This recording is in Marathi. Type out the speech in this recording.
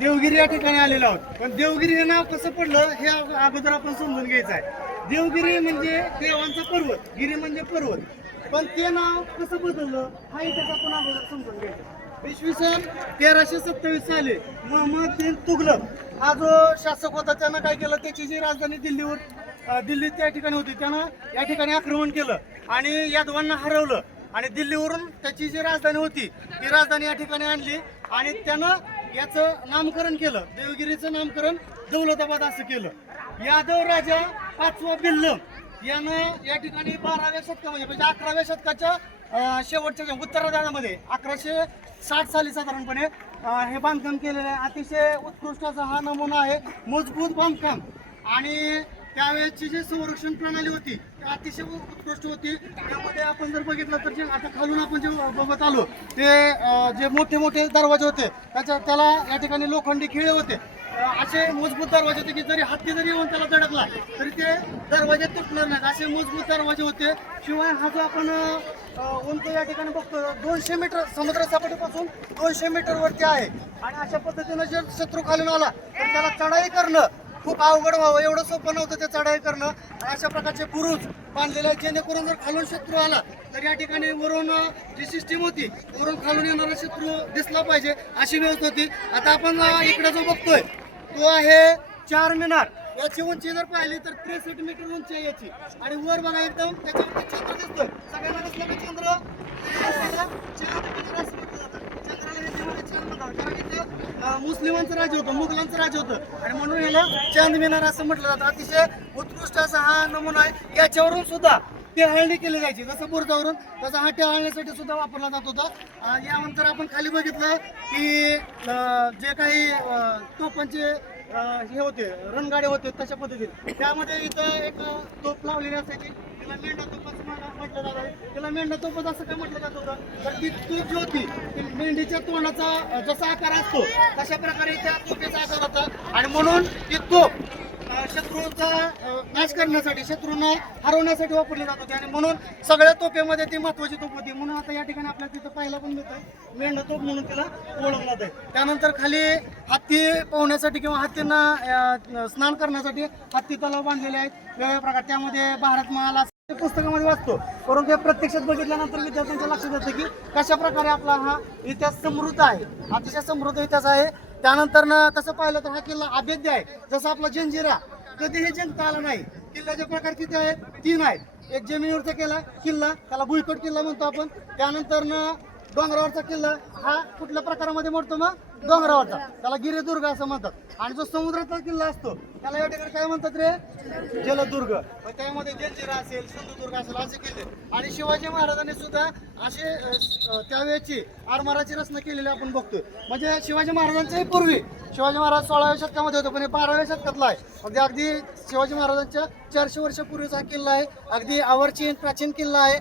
देवगिरी या ठिकाणी आलेलो आहोत. पण देवगिरी हे नाव कसं पडलं हे अगोदर आपण समजून घ्यायचं आहे. देवगिरी म्हणजे देवांचा पर्वत, गिरी म्हणजे पर्वत. पण ते नाव कसं बदललं हा इतिहास आपण अगोदर समजून घ्यायचा. इसवी सन 1327 साली मोहम्मद बिन तुगलक हा जो शासक होता त्यानं काय केलं, त्याची जी राजधानी दिल्ली त्या ठिकाणी होती, त्यानं या ठिकाणी आक्रमण केलं आणि यादवांना हरवलं आणि दिल्लीवरून त्याची जी राजधानी होती ती राजधानी या ठिकाणी आणली आणि त्यानं याचं नामकरण केलं. देवगिरीचं नामकरण दौलताबाद असं केलं. यादव राजा 5वा बिल्लम यानं या ठिकाणी 12व्या शतकामध्ये म्हणजे 11व्या शतकाच्या शेवटच्या उत्तरार्धामध्ये 1160 साली साधारणपणे हे बांधकाम केलेलं आहे. अतिशय उत्कृष्ट असा हा नमुना आहे, मजबूत बांधकाम. आणि त्यावेळेची जी संरक्षण प्रणाली होती ती अतिशय उत्कृष्ट होती. त्यामध्ये आपण जर बघितलं तर जे आता खालून आपण जे बघत आलो ते जे मोठे मोठे दरवाजे होते त्याला या ठिकाणी लोखंडी खिळे होते. असे मजबूत दरवाजे होते की जरी हत्ती जरी येऊन त्याला धडकला तरी ते दरवाजे तुटणार नाहीत, असे मजबूत दरवाजे होते. शिवाय हा जो आपण उंच या ठिकाणी बघतो 200 मीटर समुद्र सपाटीपासून 200 मीटर वरती आहे. आणि अशा पद्धतीनं जर शत्रू खालून आला तर त्याला चढाई करणं खूप अवघड व्हावं एवढं सोपं नव्हतं ते चढाई करणं. अशा प्रकारचे बुरुज बांधलेले आहेत जेणेकरून जर खालून शत्रू आला तर या ठिकाणी वरून जी सिस्टीम होती वरून खालून येणारा शत्रू दिसला पाहिजे अशी व्यवस्था होती. आता आपण इकडे जो बघतोय तो आहे चार मिनार. याची उंची जर पाहिली तर 63 मीटर उंची आहे याची. आणि वर बघा एकदम त्याच्यावरती चंद्र दिसतोय. सगळ्यांना दिसलं की चंद्र मुस्लिमांचं राज्य होतं, मुघलांचं राज्य होतं आणि म्हणून याला चांद मिनार असं म्हटलं जातं. अतिशय उत्कृष्ट असा हा नमुना आहे. याच्यावरून सुद्धा टेहाळणी केली जायची, जसं बुरुजावरून तसं हा टेहाळणीसाठी सुद्धा वापरला जात होता. यानंतर आपण खाली बघितलं की जे काही तोफांचे हे होते रणगाडे होते तशा पद्धतीने त्यामध्ये इथं एक तोफ लावलेली असायची, तिला मेंढा तोफ असं म्हटलं जातं. तिला मेंढा तोफच असं काय म्हटलं जात होतं तर ती तोफ जी होती ती मेंढीच्या तोंडाचा जसा आकार असतो तशा प्रकारे त्या तोफेचा आकार होता. आणि म्हणून ती तोफ शत्रूचा नाश करण्यासाठी शत्रूंना हरवण्यासाठी वापरली जात होती आणि म्हणून सगळ्या तोफेमध्ये ती महत्वाची तोफ होती. म्हणून आता या ठिकाणी आपल्याला तिथं पाहायला पण मिळत आहे मेंढा तोफ म्हणून तिला ओळखलं जात आहे. त्यानंतर खाली हत्ती पोहण्यासाठी किंवा हत्तींना स्नान करण्यासाठी हत्ती तलाव बांधलेले आहेत वेगवेगळ्या प्रकार. त्यामध्ये भारत महाल पुस्तकामध्ये वाचतो, परंतु हे प्रत्यक्षात बघितल्यानंतर विद्यार्थ्यांच्या लक्षात येतं की कशा प्रकारे आपला हा इतिहास समृद्ध आहे, अतिशय समृद्ध इतिहास आहे. त्यानंतर तसं पाहिलं तर हा किल्ला अभेद्य आहे. जसं आपला जंजिरा कधीही जिंकता आला नाही. किल्ल्याचे प्रकार किती आहेत? 3 आहेत. एक जमिनीवरचा किल्ला त्याला भुईकोट किल्ला म्हणतो आपण. त्यानंतर डोंगरावरचा किल्ला हा कुठल्या प्रकारामध्ये मोडतो मग डोंगरावरचा, त्याला गिरिदुर्ग असं म्हणतात. आणि जो समुद्राचा किल्ला असतो त्याला या ठिकाणी काय म्हणतात रे? जलदुर्ग. त्यामध्ये जंजिरा असेल, सिंधुदुर्ग असेल असे किल्ले. आणि शिवाजी महाराजांनी सुद्धा असे त्यावेळेची आरमाराची रचना केलेली आपण बघतोय. म्हणजे शिवाजी महाराजांच्याही पूर्वी शिवाजी महाराज 16व्या शतकामध्ये होते पण हे 12व्या शतकातला आहे. अगदी शिवाजी महाराजांच्या 400 वर्षापूर्वीचा किल्ला आहे. अगदी आवर्चीन प्राचीन किल्ला आहे.